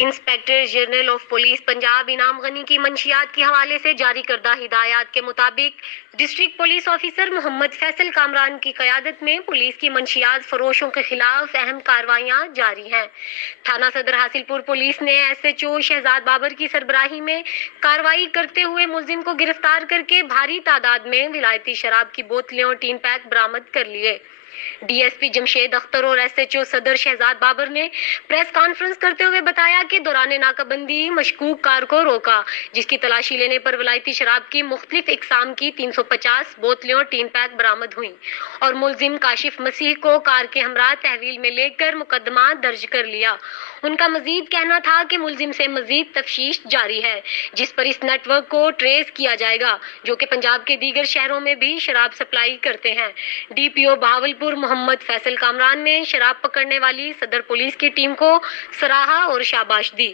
Inspector general of police Punjab انعام غنی کی منشیات کے حوالے سے جاری کردہ ہدایات کے مطابق ڈسٹرکٹ پولیس آفیسر محمد فیصل کامران کی قیادت میں پولیس کی منشیات فروشوں کے خلاف اہم کارروائیاں جاری ہیں۔ تھانہ صدر حاصل پور پولیس نے S H O Shahzad Babar کی سربراہی میں کارروائی کرتے ہوئے ملزم کو گرفتار کر کے بھاری تعداد میں ولایتی شراب کی بوتلیں اور ٹین پیک برآمد کر لیے۔ D S P Jamshed Akhtar اور ایس ایچ او صدر شہزاد بابر نے پریس کانفرنس کرتے ہوئے بتایا کہ دوران ناکہ بندی مشکوک کار کو روکا، جس کی تلاشی لینے پر ولایتی شراب کی مختلف اقسام کی 350 بوتلیں اور ٹین پیک برآمد ہوئیں اور ملزم کاشف مسیح کو کار کے ہمراہ تحویل میں لے کر مقدمہ درج کر لیا۔ ان کا مزید کہنا تھا کہ ملزم سے مزید تفتیش جاری ہے، جس پر اس نیٹ ورک کو ٹریس کیا جائے گا جو کہ پنجاب کے دیگر شہروں میں بھی شراب سپلائی کرتے ہیں۔ ڈی پی او بہاولپور محمد فیصل کامران نے شراب پکڑنے والی صدر پولیس کی ٹیم کو سراہا اور شاباش دی۔